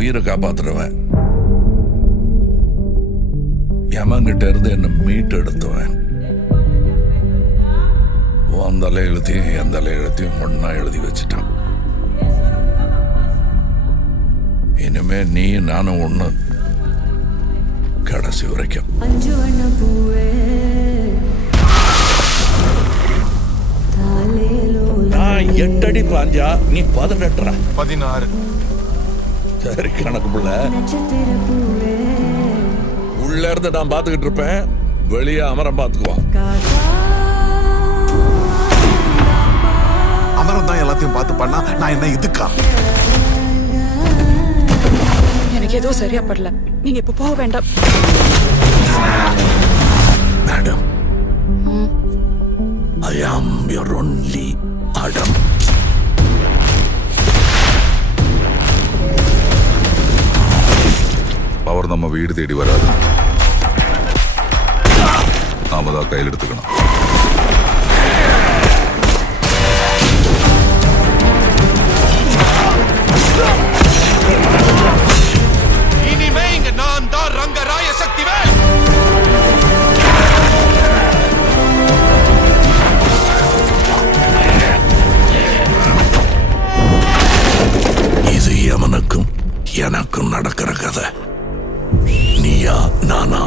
உயிரை காப்பாத்துறவன், யமங்கிட்ட இருந்து என்ன மீட்டு எடுத்துவேன். உன் தலை எழுத்தையும் என் தலை எழுத்தையும் ஒன்னா எழுதி வச்சுட்டான். இனிமே நீ நானும் ஒண்ணு, கடைசி வரைக்கும். நான் 8 அடி பாஞ்சா நீ 18. 16. சரி கணக்கு புள்ள. உள்ள இருந்து நான் பாத்துக்கிட்டு இருப்பேன், வெளியே அமரம் பாத்துக்குவான். அமரம் தான் எல்லாத்தையும் பார்த்து பண்ணா நான் என்ன இதுக்கா? எனக்கு ஏதோ சரியா படல, நீங்க இப்ப போக வேண்டாம். Madam, I am your only Adam. Power நம்ம வீடு தேடி வராது, நாம தான் கையில் எடுத்துக்கணும். இனிமே இங்க நான் தான் ரங்கராய சக்திவேல். இது எவனுக்கும் எனக்கும் நடக்கிற கதை. நீயா நானா?